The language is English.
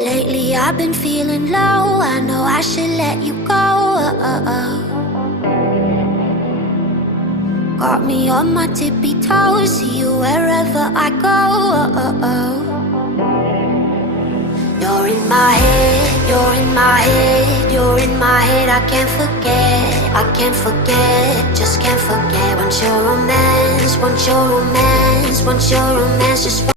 Lately I've been feeling low, I know I should let you go. Got me on my tippy toes, see you wherever I go. You're in my head, you're in my head, you're in my head. I can't forget, just can't forget. Want your romance, want your romance, want your romance. Just